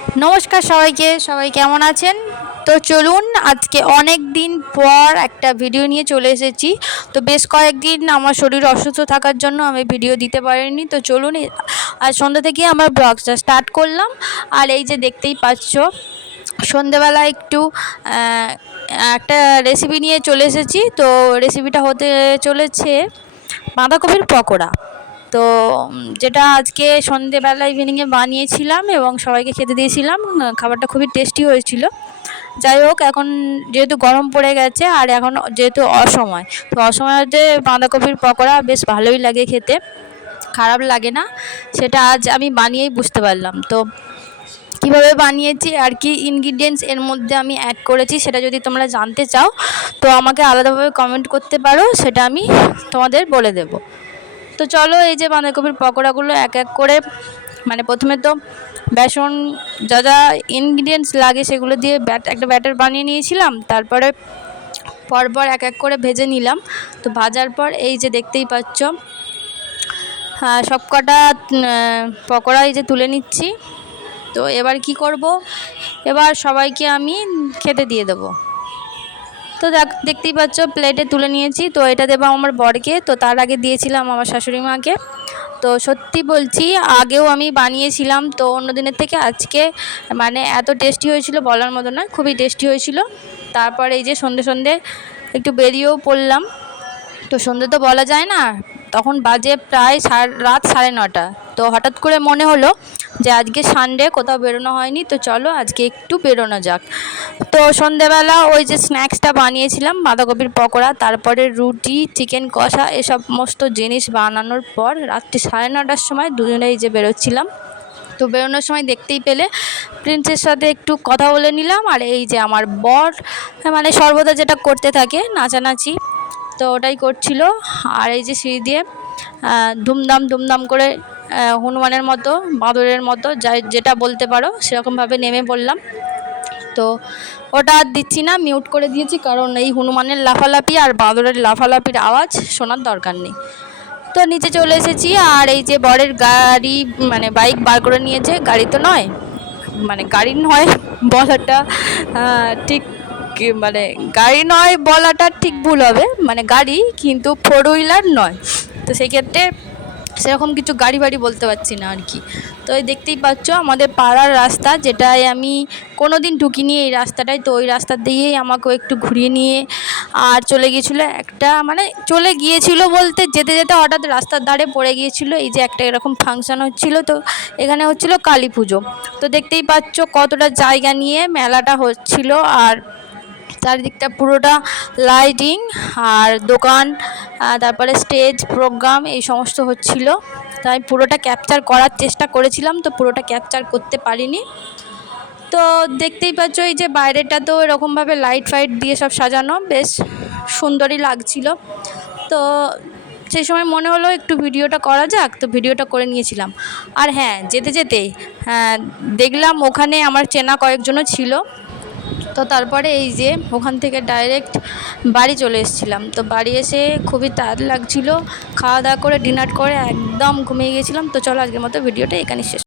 নমস্কার সবাইকে, সবাই কেমন আছেন? তো চলুন, আজকে অনেক দিন পর একটা ভিডিও নিয়ে চলে এসেছি। তো বেশ কয়েকদিন আমার শরীর অসুস্থ থাকার জন্য আমি ভিডিও দিতে পারিনি। তো চলুন, আজ সন্ধ্যা থেকে আমার ব্লগটা স্টার্ট করলাম। আর এই যে দেখতেই পাচ্ছ, সন্ধেবেলা একটু একটা রেসিপি নিয়ে চলে এসেছি। তো রেসিপিটা হতে চলেছে বাঁধাকপির পকোড়া। তো যেটা আজকে সন্ধেবেলা ইভিনিংয়ে বানিয়েছিলাম এবং সবাইকে খেতে দিয়েছিলাম। খাবারটা খুবই টেস্টি হয়েছিল। যাই হোক, এখন যেহেতু গরম পড়ে গেছে আর এখন যেহেতু অসময়, তো অসময়ে বাঁধাকপির পকোড়া বেশ ভালোই লাগে খেতে, খারাপ লাগে না। সেটা আজ আমি বানিয়েই বুঝতে পারলাম। তো কীভাবে বানিয়েছি আর কি ইনগ্রিডিয়েন্টস এর মধ্যে আমি অ্যাড করেছি, সেটা যদি তোমরা জানতে চাও তো আমাকে আলাদাভাবে কমেন্ট করতে পারো, সেটা আমি তোমাদের বলে দেবো। তো চলো, এই যে বাঁধাকপির পকোড়াগুলো এক এক করে, প্রথমে তো বেসন যা যা ইনগ্রিডিয়েন্টস লাগে সেগুলো দিয়ে একটা ব্যাটার বানিয়ে নিয়েছিলাম। তারপরে পরপর এক এক করে ভেজে নিলাম। তো ভাজার পর এই যে দেখতেই পাচ্ছ, সব কটা পকোড়া এই যে তুলে নিচ্ছি। তো এবার কি করব, এবার সবাইকে আমি খেতে দিয়ে দেবো। তো দেখতেই পাচ্ছ প্লেটে তুলে নিয়েছি। তো এটা দেবো আমার বরকে, তো তার আগে দিয়েছিলাম আমার শাশুড়ি মাকে। তো সত্যি বলছি, আগেও আমি বানিয়েছিলাম, তো অন্য দিনের থেকে আজকে এত টেস্টি হয়েছিল বলার মতো না, খুবই টেস্টি হয়েছিল। তারপরে এই যে সন্ধে সন্ধে একটু বেরিয়েও পড়লাম। তো সন্ধে তো বলা যায় না, তখন বাজে প্রায় রাত 9:30। তো হঠাৎ করে মনে হলো যে আজকে সানডে, কোথাও বেরোনো হয়নি, তো চলো আজকে একটু বেরোনো যাক। তো সন্ধেবেলা ওই যে স্ন্যাক্সটা বানিয়েছিলাম বাঁধাকপির পকোড়া, তারপরে রুটি, চিকেন কষা, এসব সমস্ত জিনিস বানানোর পর রাত্রি 9:30টার সময় দুজনেই যে বেরোচ্ছিলাম। তো বেরোনোর সময় দেখতেই পেলে প্রিন্সের সাথে একটু কথা বলে নিলাম। আর এই যে আমার বর সর্বদা যেটা করতে থাকে, নাচানাচি, তো ওটাই করছিল। আর এই যে সিঁড়ি দিয়ে ধুমধাম ধুমধাম করে হনুমানের মতো, বাঁদরের মতো, যেটা বলতে পারো সেরকমভাবে নেমে পড়লাম। তো ওটা আর দিচ্ছি না, মিউট করে দিয়েছি, কারণ এই হনুমানের লাফালাফি আর বাঁদরের লাফালাফির আওয়াজ শোনার দরকার নেই। তো নিচে চলে এসেছি। আর এই যে বরের গাড়ি, বাইক বার করে নিয়েছে। গাড়ি তো নয়, গাড়ি নয় বলাটা ঠিক, গাড়ি নয় বলাটা ঠিক ভুল হবে, গাড়ি কিন্তু 4 হুইলার নয়। তো সেই ক্ষেত্রে সেরকম কিছু গাড়ি বাড়ি বলতে পারছি না আর কি। তো এই দেখতেই পাচ্ছ আমাদের পাড়ার রাস্তা, যেটায় আমি কোনো দিন ঢুকিনি এই রাস্তাটায়। তো ওই রাস্তা দিয়েই আমাকেও একটু ঘুরিয়ে নিয়ে আর চলে গিয়েছিলো একটা, চলে গিয়েছিল বলতে যেতে যেতে হঠাৎ রাস্তার ধারে পড়ে গিয়েছিলো। এই যে একটা এরকম ফাংশান হচ্ছিলো, তো এখানে হচ্ছিলো কালী পুজো। তো দেখতেই পাচ্ছ কতটা জায়গা নিয়ে মেলাটা হচ্ছিলো, আর চারিদিকটা পুরোটা লাইটিং আর দোকান, তারপরে স্টেজ প্রোগ্রাম এই সমস্ত হচ্ছিল। তাই পুরোটা ক্যাপচার করার চেষ্টা করেছিলাম, তো পুরোটা ক্যাপচার করতে পারিনি। তো দেখতেই পাচ্ছ এই যে বাইরেটা তো এরকমভাবে লাইট ফাইট দিয়ে সব সাজানো, বেশ সুন্দরই লাগছিল। তো সেই সময় মনে হলো একটু ভিডিওটা করা যাক, তো ভিডিওটা করে নিয়েছিলাম। আর হ্যাঁ, যেতে যেতে দেখলাম ওখানে আমার চেনা কয়েকজনও ছিল। তো তারপরে এই যে ওখান থেকে ডাইরেক্ট বাড়ি চলে এসেছিলাম। তো বাড়ি এসে খুবই টায়ার্ড লাগছিল, খাওয়া দাওয়া করে ডিনার করে একদম ঘুমিয়ে গেছিলাম। তো চলো আজকের মতো ভিডিওটা এখানে শেষ।